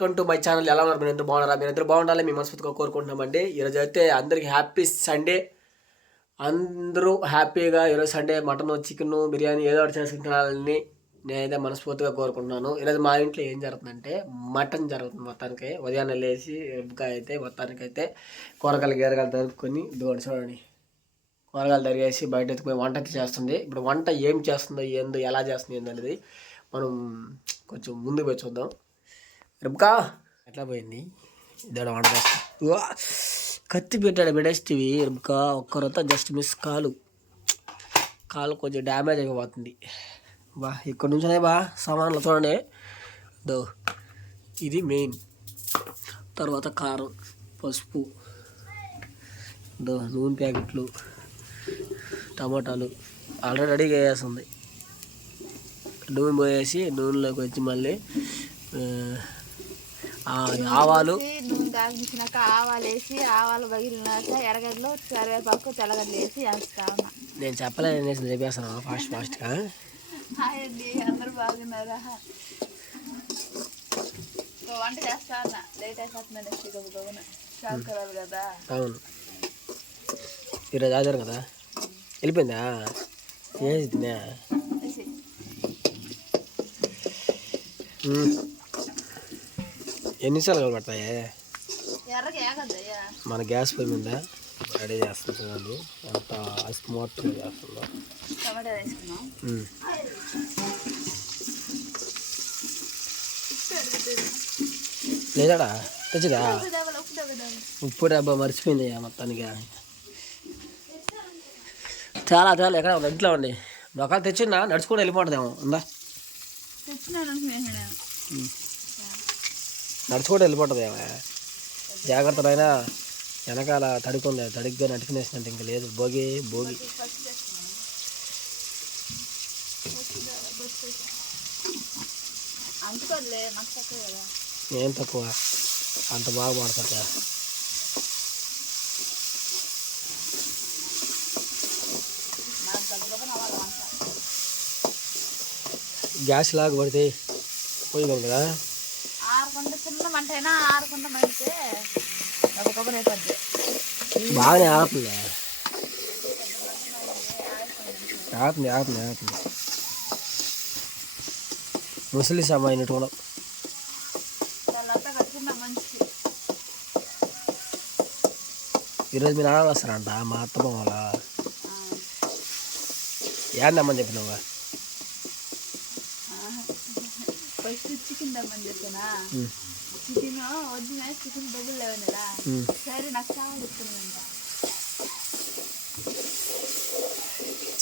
Welcome to my channel. ఎలా ఉన్నారు? మీరు ఎంత బాగున్నారా? మీరు ఎంత బాగుండాలి మీ మనస్ఫూర్తిగా కోరుకుంటున్నామండి. ఈరోజు అయితే అందరికి హ్యాపీ సండే. అందరూ హ్యాపీగా ఈరోజు సండే మటన్ చికెన్ బిర్యానీ ఏదో ఒకటి చేసుకుంటున్నారని నేనైతే మనస్ఫూర్తిగా కోరుకుంటున్నాను. ఈరోజు మా ఇంట్లో ఏం జరుగుతుందంటే మటన్ జరుగుతుంది మొత్తానికి. ఉదయాన్నే లేచి ఎంకాయ అయితే మొత్తానికి అయితే కూరగాయలు గీరగాయలు దొరుకుకొని ఇదిగోండి చూడండి. కూరగాయలు తరిగేసి బయట ఎత్తుకుపోయి వంట అయితే చేస్తుంది. ఇప్పుడు వంట ఏం చేస్తుందో ఏందో ఎలా చేస్తుంది ఏందనేది మనం కొంచెం ముందుకు పోయి చూద్దాం. రిబ్కా ఎట్లా పోయింది? ఇదడ వంట కత్తి పెట్టాడు బిడేస్టివి రిబ్కా ఒక్కరంతా జస్ట్ మిస్ కాలు కాలు కొంచెం డ్యామేజ్ అయిపోతుంది. బా ఇక్కడ నుంచే బా సామాన్లు చూడండి దో ఇది మెయిన్ తర్వాత కారం పసుపు దో నూనె ప్యాకెట్లు టమాటాలు. ఆల్రెడీ రెడీగా వేస్తుంది నూనె పోయేసి నూనెలోకి వచ్చి మళ్ళీ ఆవాలు నూనె కాగించినాక ఆవాలు వేసి ఆవాలు పగిలినాక ఎర్రగడ్డలు కరివేపాకు తెల్లగడ్డలు వేసి వేస్తా ఉన్నా. నేను చెప్పలేదు చేసింది చెప్పేస్తాను ఫాస్ట్ ఫాస్ట్గా. హాయ్ అండి అందరూ బాగున్నారా? వంట చేస్తా ఉన్నా. లేట్ అయిపోతుందండి నెక్స్ట్ గబు గబున. షాక్ కలర్ కదా. అవును. ఈరోజు ఆధారం కదా? వెళ్ళిపోయిందా? ఏం తిన్నా వేసి. ఉమ్. ఎన్నిసార్లు ఏగద్దయ్యా. మన గ్యాస్ పొయ్యి మీద రెడీ చేస్తుంది చూడండి. ఎంత స్మార్ట్గా చేస్తుందో. లేదాడా? తెచ్చిదా? ఉప్పు డబ్బా మర్చిపోయింది మొత్తానికి. చాలా చాలా ఎక్కడ? ఇంట్లో ఉండి ఒకవేళ తెచ్చిందా? నడుచుకొని వెళ్ళిపోతుందేమో ఉందా? నడుచుకుంటూ వెళ్ళిపోతుందేమో జాగ్రత్త అయినా వెనకాల తడుకుంది తడిగ్గా నటికినేసినట్టు ఇంకా లేదు. భోగి భోగి. ఏం తక్కువ? అంత బాగా పడుతుందా గ్యాస్ లాగా పడితే పోయినాం కదా? అయినా ఆరకుండా మంటే ఒక కొబ్బరి అయిపోద్ది బాగానే ఆగుతుంది ఆగుతుంది ఆగుతుంది ఆగుతుంది ముసలి సమయం కూడా. వాళ్ళంతా కట్టుకున్న మంచి ఈరోజు మీరు నాన్న వస్తారంట మా అత్తమ్మ వాళ్ళ ఏందమ్మని చెప్పినావా ఫస్ట్ చికెన్ దమ్మని చెప్పానా. చికెన్ వద్దున చికెన్ డబ్బులు లేవనరా ఉమ్. సరే నాకు చాలా ఇస్తుందంట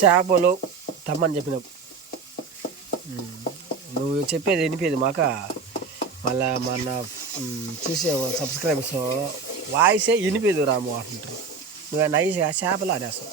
చేపలు తమ్మని చెప్పినావు. నువ్వు చెప్పేది వినిపేది మాక. మళ్ళా మన చూసే సబ్స్క్రైబర్స్ వాయిసే వినిపేది రాము అంటుంటారు నువ్వు నైస్గా చేపలు అనేస్తావు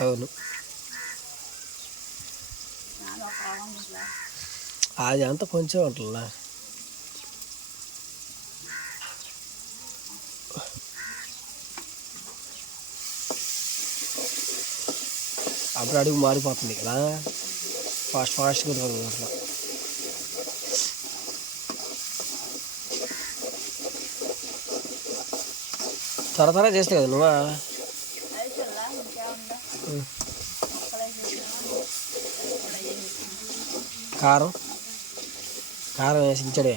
అవును. అది అంత కొంచెం ఉంటుందా అప్పుడు అడుగు మారిపోతుంది కదా. ఫాస్ట్ ఫాస్ట్గా ఉంటుంది అట్లా త్వర త్వర చేస్తే కదా నువ్వా? కారం. కారం వేసి ఇచ్చడే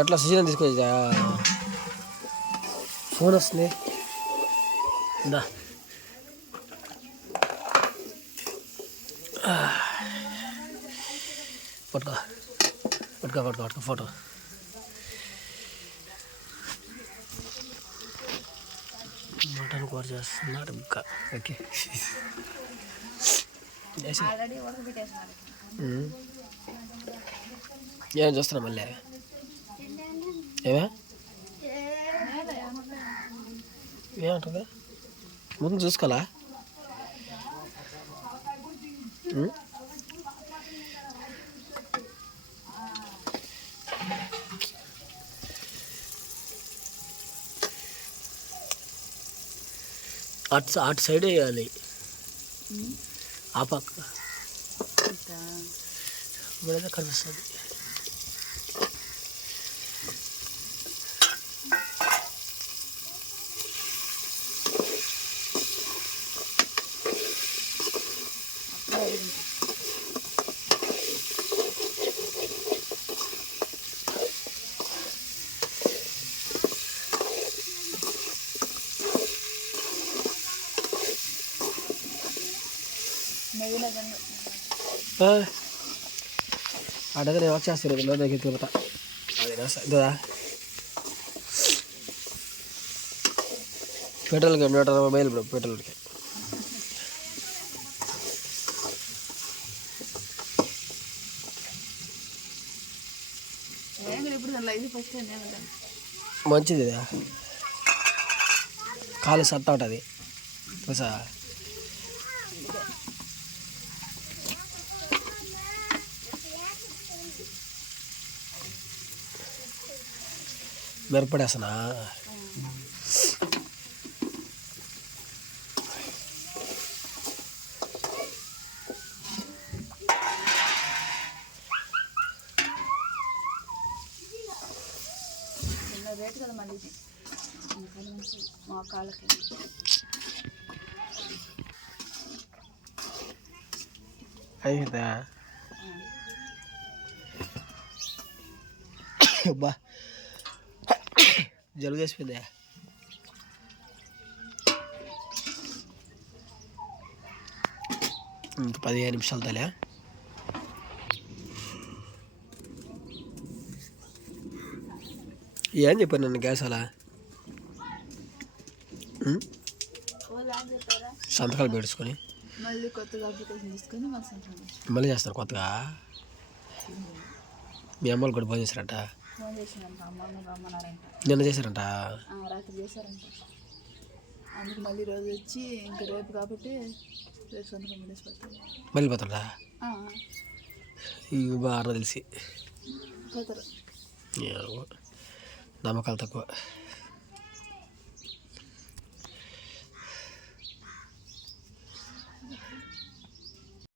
ఎట్లా సీజన్ తీసుకొచ్చా ఫోన్ వస్తుంది. ఇందా పట్టుకో పట్టుకో పట్టుకో పట్టుకో ఫోటో. మటన్ కూర చేస్తున్నారు ఇంకా. ఓకే. ఏం చూస్తున్నా మళ్ళీ? ఏమే? ఏమంటుందా? ముందు చూసుకోవాలా? అటు అటు సైడ్ వేయాలి. ఆ పక్క. ఇప్పుడైతే కనిపిస్తుంది. నెయ్యిలో గండు అడగ నేను వచ్చేస్తాను ఇలా దగ్గర తిరుగుతా. అది ఇదా పెట్రోల్కి నూట అరవై మైలు పెట్రోల్కి మంచిది కాలు సత్తా ఉంటుంది. తెలుసా? మిరపడేసనా చిన్న రేటు కదా మళ్ళీ ఇది. ఇంకొన్ని నుంచి మా కాళ్ళకి అయిందా బా జలుబు చేసిపోయిందా ఇంక పదిహేను నిమిషాలు తలే. ఏం చెప్పాను నన్ను గ్యాస్ అలా? సంతకాలు పెట్టుకొని. మళ్ళీ చేస్తారు కొత్తగా? మీ అమ్మలు కూడా ఫోన్ చేశారంట ఫోన్ రమ్మన్నారంట. నిన్న చేశారంట? రాత్రి చేశారంట. అందుకు మళ్ళీ రోజు వచ్చి ఇంకా రేపు కాబట్టి రేపు సంతకం పోతాడా ఆ, ఇక బాగా తెలిసి. పెడతారు ఏమో. నమ్మకాలు తక్కువ.